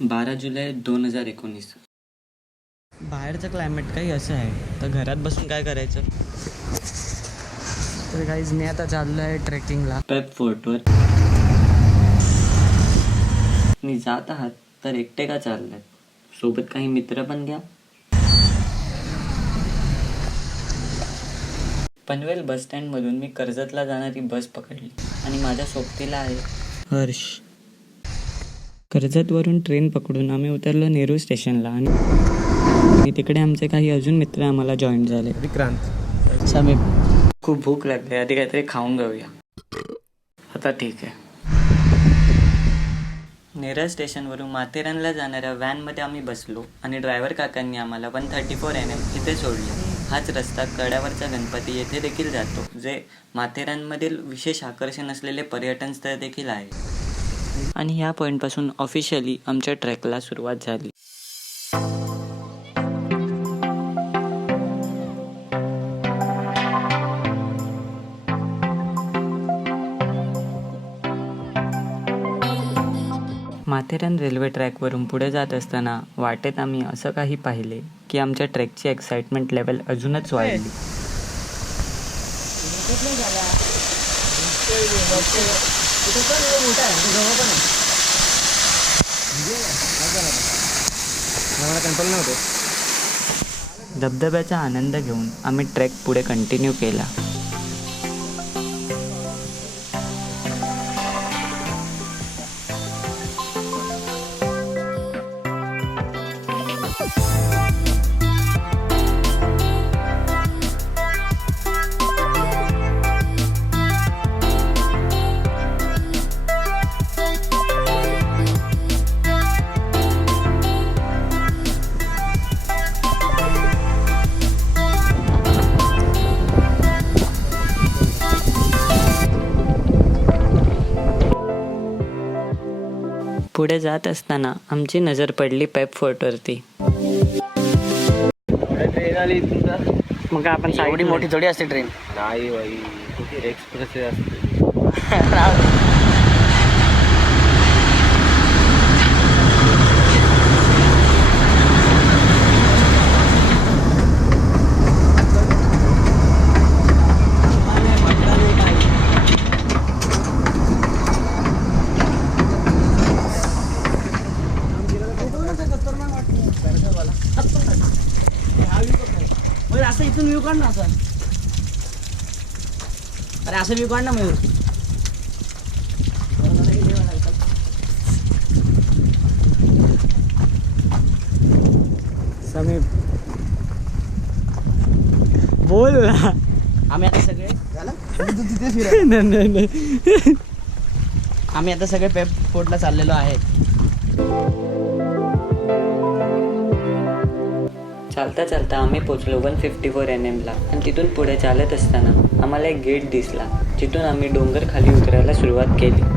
12 जुलै 2019. बाहेरचं क्लायमेट काही असं आहे, तर घरात बसून काय करायचं. तर गाईज मी आता चाललो आहे ट्रेकिंगला पेब फोर्टवर. मी जात आहात तर एकटे का चाललात? सोबत काही मित्र पण घ्या. पनवेल बस स्टँडमधून मी कर्जतला जाणारी बस पकडली आणि माझ्या सोबतीला आहे हर्ष. कर्जतवरून ट्रेन पकडून आम्ही उतरलो नेहरू स्टेशनला आणि तिकडे आमचे काही अजून मित्र आम्हाला जॉईन झाले. विक्रांत, समीप. खूप भूक लागली, आधी काहीतरी खाऊन घेऊया. आता ठीक आहे. नेरळ स्टेशनवरून माथेरानला जाणाऱ्या व्हॅनमध्ये आम्ही बसलो आणि ड्रायव्हर काकांनी आम्हाला 134 NM इथे सोडले. हाच रस्ता कड्यावरचा गणपती येथे देखील जातो, जे माथेरानमधील विशेष आकर्षण असलेले पर्यटन स्थळ देखील आहे. आणि ह्या पॉईंटपासून ऑफिशियली आमच्या ट्रेकला सुरुवात झाली. माथेरान रेल्वे ट्रॅकवरून पुढे जात असताना वाटेत आम्ही असं काही पाहिले की आमच्या ट्रेकची एक्साइटमेंट लेवल अजूनच वाढली. धबधब्याचा आनंद घेऊन आम्ही ट्रेक पुढे कंटिन्यू केला. पुढे जात असताना आमची नजर पडली पेब फोर्टवरती. मग आपण एवढी मोठी थोडी असते ट्रेन. नाही बाई, एक्सप्रेस असते. असं इथून व्ह्यू काढ ना. असं अरे असं व्ह्यू काढ ना मयूर. समीप बोल ना. आम्ही आता सगळे आम्ही आता सगळे पेब फोर्टला चाललेलो आहे. चालता चालता आम्ही पोचलो 154 NM ला आणि तिथून पुढे चालत असताना आम्हाला एक गेट दिसला, जिथून आम्ही डोंगर खाली उतरायला सुरुवात केली.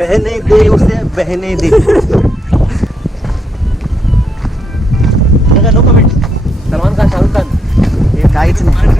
बहने दे उसे, बहने दे. No comment. सलमान खान, शाहरुख खान. हे काहीच नाही.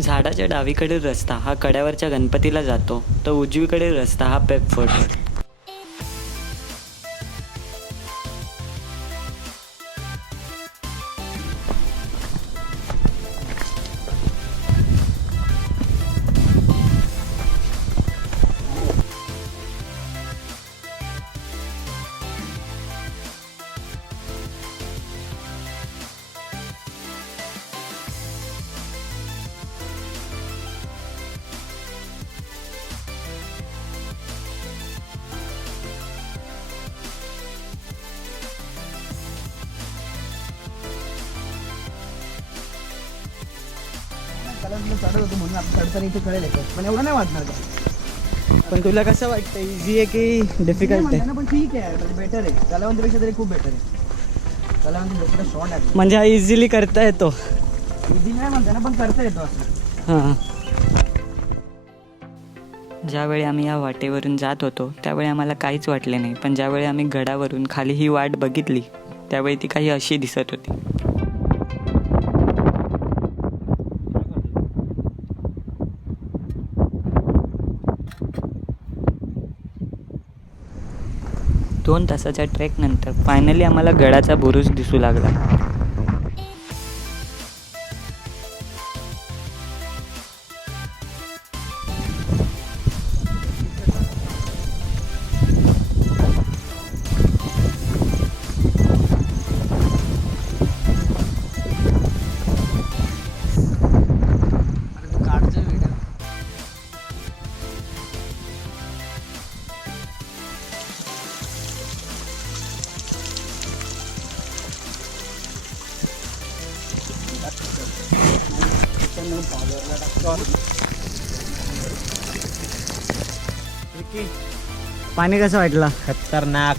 झाडाच्या डावीकडील रस्ता हा कड्यावरच्या गणपतीला जातो, तर उजवीकडील रस्ता हा पेब फोर्टवर. चढत होतो म्हणून आपण चढताना इथे कळेल पण एवढं नाही वाटणार का? पण तुला कसं वाटतं, इझी आहे की डिफिकल्ट आहे? पण ठीक आहे, म्हणजे बेटर आहे. कलावंतपेक्षा तरी खूप बेटर आहे. कलावंत दुसरा शॉर्ट आहे, म्हणजे हा इझिली करता येतो. इझी नाही म्हणता ना, पण करता येतो असं. हां. ज्यावेळी आम्ही या वाटेवरून जात होतो त्यावेळी आम्हाला काहीच वाटले नाही, पण ज्यावेळी आम्ही गडावरून खाली ही वाट बघितली त्यावेळी ती काही अशी दिसत होती. दोन तासाच्या ट्रेकनंतर फायनली आम्हाला गडाचा बुरुज दिसू लागला. पाणी कसं वाटलं? खतरनाक.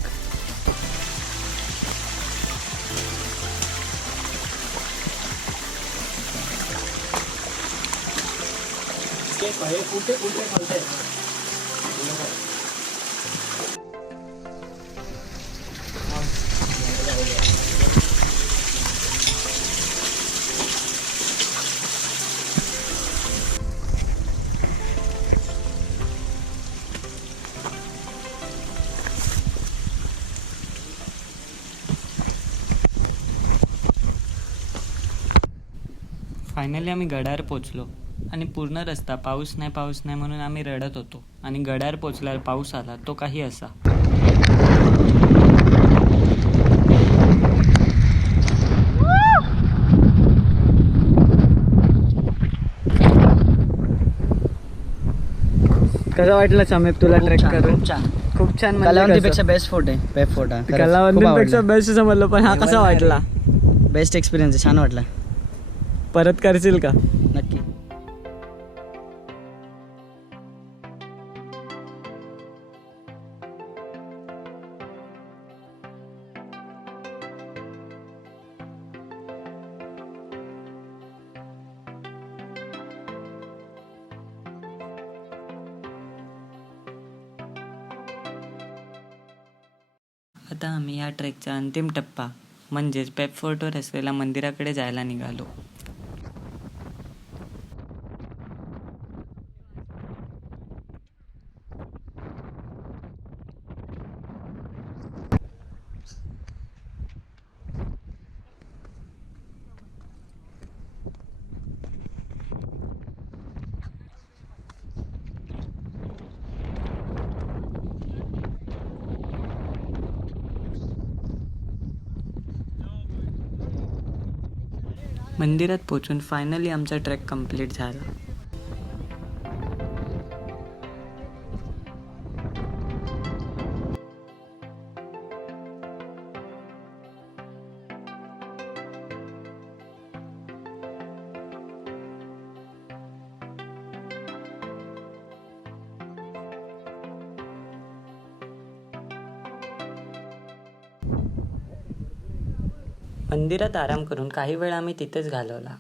फायनली आम्ही गडावर पोचलो आणि पूर्ण रस्ता पाऊस नाही म्हणून आम्ही रडत होतो. आणि गडावर पोचल्यावर पाऊस आला, तो काही असा. कसं वाटलं समीप तुला ट्रेक करून? खूप छान. खूप छान. कलावंतीपेक्षा बेस्ट फोर्ट आहे, पेब फोर्ट आहे. कलावंतीपेक्षा बेस्ट समजलं, पण हा कसा वाटला? बेस्ट एक्सपिरियन्स आहे, छान वाटला. परत करशील का? नक्की. आता आम्ही या ट्रेकचा अंतिम टप्पा म्हणजेच पेब फोर्टवर असलेल्या मंदिराकडे जायला निघालो. मंदिरात पोचून फायनली आमचा ट्रेक कंप्लीट झाला. मंदिरात आराम करून काही वेळ आम्ही तिथेच घालवला.